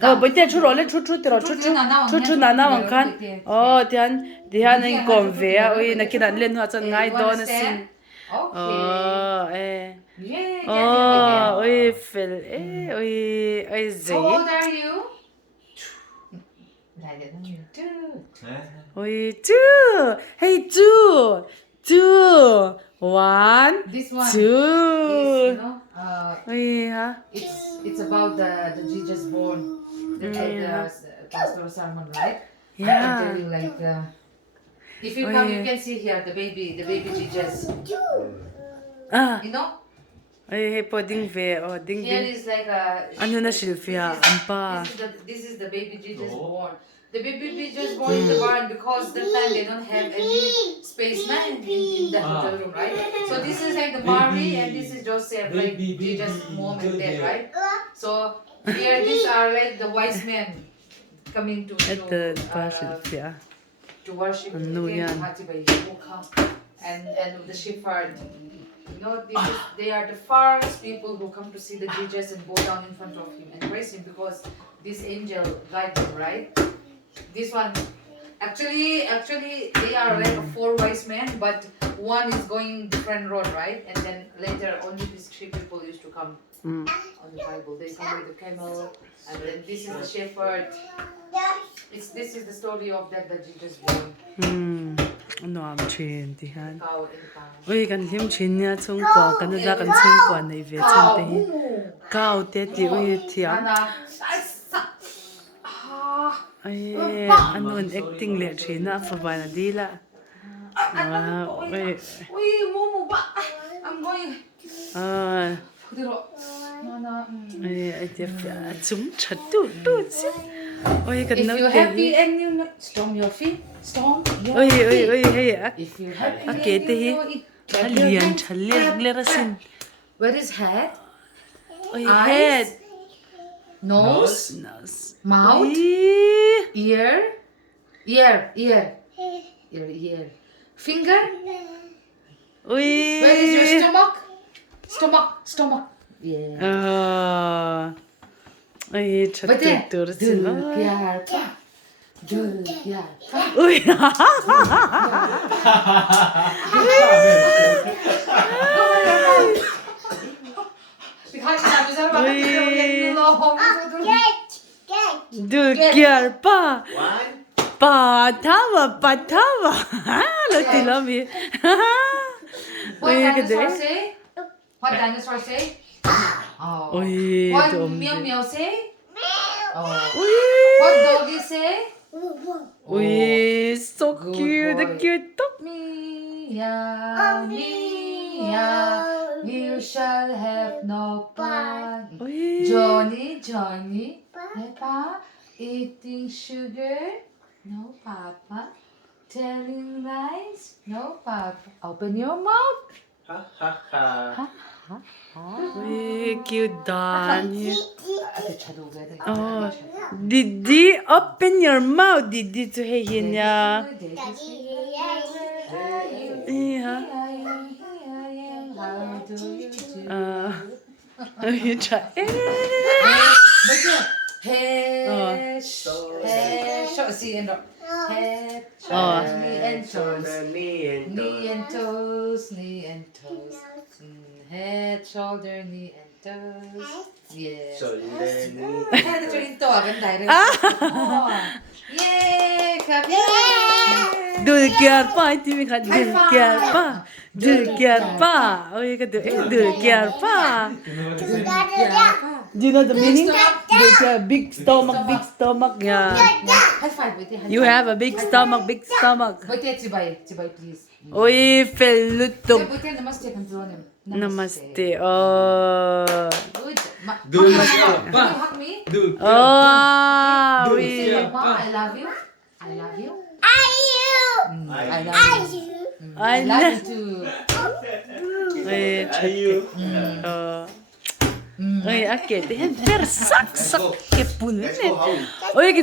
bây giờ chút rồi lên chút na na bằng khăn thì anh còn về ôi na kia anh lên hoa chân ngay đó nó xin ôi phèn ôi gì How old are you? ôi two hey two one This one two is, ôi hả it's about the Jesus born, the pastoral sermon, right? I Yeah. can tell you if you come, you can see here the baby Jesus. You know? ôi pudding về ding Here ding is like a. ano na Sylvia ampa This is the baby Jesus born. The baby Jesus born in the barn because that time they don't have any space in the hotel room, right? So this is like the Mary and this is Joseph, like Jesus' mom and dad, right? So here these are like the wise men coming to worship and the shepherd. You know, they are the first people who come to see the Jesus and bow down in front of him and praise him because this angel guides them, right? This one, actually, they are like 4 wise men, but one is going different road, right? And then later, only these 3 people used to come on the Bible. They come with the camel, and then this is the shepherd. This is the story of that Jesus born. ano am chen thì han Cow and the cow. ôi kan him chen nha chung qua kan da kan chen qua nei ve chen te hi cao te ti ôi thiam ai anon acting le thina fa ba na di la ôi Momo ba. I'm going. ai te chung chat tu chi ôi kan If no you're happy and you stomp your feet, stomp. ôi hey If you're happy and okay te hi you clap your lian hands, challe clap, le rasin Where is head? ôi Eyes, head nose, nose mouth, ear, finger. ôi Where is your stomach? Yeah. ôi chat But then, tu sin ôi du kiar pa thawa lo ti lo mi What dinosaur say? What dinosaur say? Oh. ôi What dom meow say? Oh. ôi What doggy say? ôi so cute the cute dog Meow, meow, you shall have no fun. ôi Johnny, Peppa, eating sugar, no papa. Telling lies, no papa. Open your mouth. ôi cute Danny Did oh Didi open your mouth Didi to hey hinya yeah How do you do? you try Head, see and head, knee and toes, knee and toes, head, shoulder, knee and toes. Yes. Head, joint, toe, agad Yay! Clap. Dul kiar pa iti mi khat dul kiar pa oi ka dul kiar pa do you know the meaning dul kiar big stomach yeah High five with your you have a big stomach Wait, Chibay, please. oi felutog Wait, namaste, Kantronim. namaste oh Good. Can you hug me? oh Mama, I love you. I love you. I love you too. oi akete her sak ke pun oi ki